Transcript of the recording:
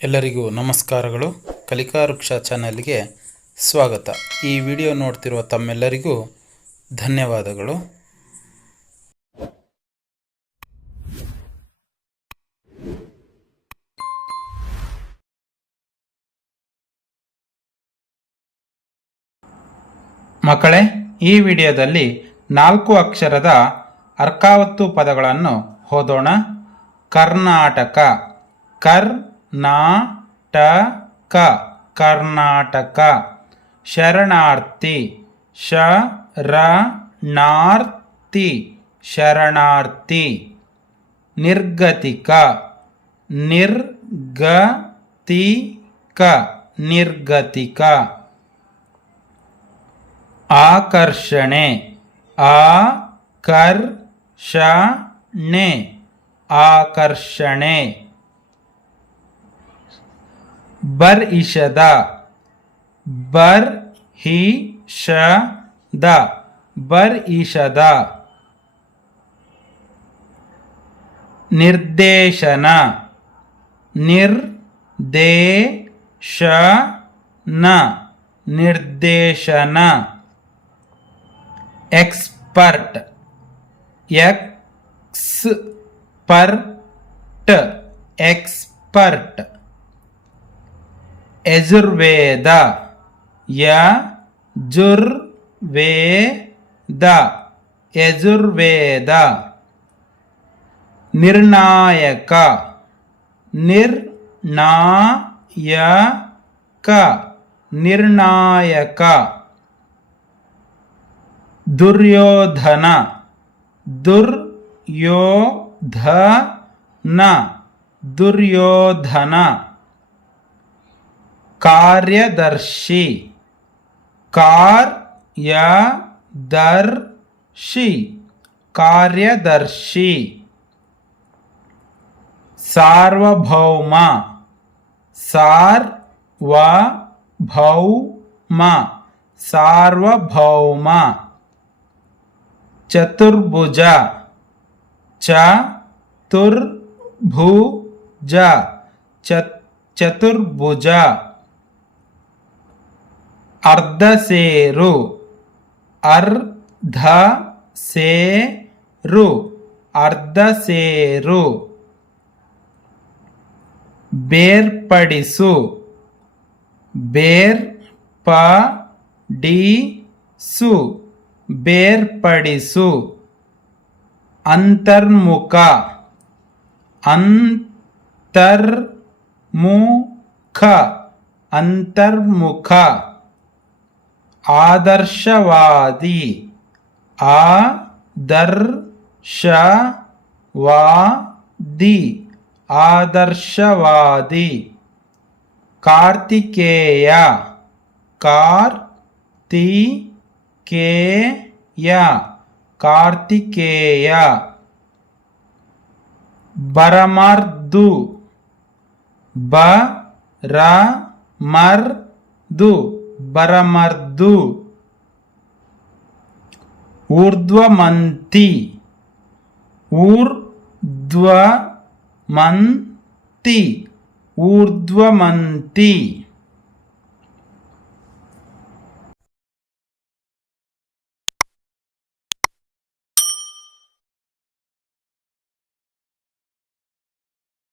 ಎಲ್ಲರಿಗೂ ನಮಸ್ಕಾರಗಳು. ಕಲಿಕಾ ವೃಕ್ಷ ಚಾನಲ್ಗೆ ಸ್ವಾಗತ. ಈ ವಿಡಿಯೋ ನೋಡ್ತಿರುವ ತಮ್ಮೆಲ್ಲರಿಗೂ ಧನ್ಯವಾದಗಳು. ಮಕ್ಕಳೇ, ಈ ವಿಡಿಯೋದಲ್ಲಿ 4 ಅಕ್ಷರದ ಅರ್ಕಾವತ್ತು ಪದಗಳನ್ನು ಓದೋಣ. ಕರ್ನಾಟಕ, ಕರ್ನಾಟಕ. ಶರಣಾರ್ಥಿ, ಶರಣಾರ್ಥಿ. ನಿರ್ಗತಿಕ, ನಿರ್ಗತಿಕ. ಆಕರ್ಷಣೆ, ಆಕರ್ಷಣೆ. ಬರ್ಹಿಷದ, ಬರ್ಹಿಷದ. ನಿರ್ದೇಶನ, ನಿರ್ದೇಶನ. Expert, expert. ಯಜುರ್ವೇದ, ಯಜುರ್ವೇದ. ನಿರ್ಣಾಯಕ, ನಿರ್ಣಾಯಕ. ದುರ್ಯೋಧನ, ದುರ್ಯೋಧನ. ಕಾರ್ಯದರ್ಶಿ, ಕಾರ್ಯದರ್ಶಿ. ಸಾರ್ವಭೌಮ, ಸಾರ್ವಭೌಮ. ಚತುರ್ಭುಜ, ಚತುರ್ಭುಜ. ಅರ್ಧಸೇರು, ಅರ್ಧಸೇರು. ಬೇರ್ಪಡಿಸು, ಬೇರ್ಪಡಿಸು. ಅಂತರ್ಮುಖ, ಅಂತರ್ಮುಖ. ಆದರ್ಶವಾದಿ, ಆದರ್ಶವಾದಿ. ಕಾರ್ತಿಕೇಯ, ಕಾರ್ತಿಕೇಯ. ಬರಮರ್ದು, ಬರಮರ್ದು. ಊರ್ಧ್ವಮಂತಿ, ಊರ್ಧ್ವಮಂತಿ.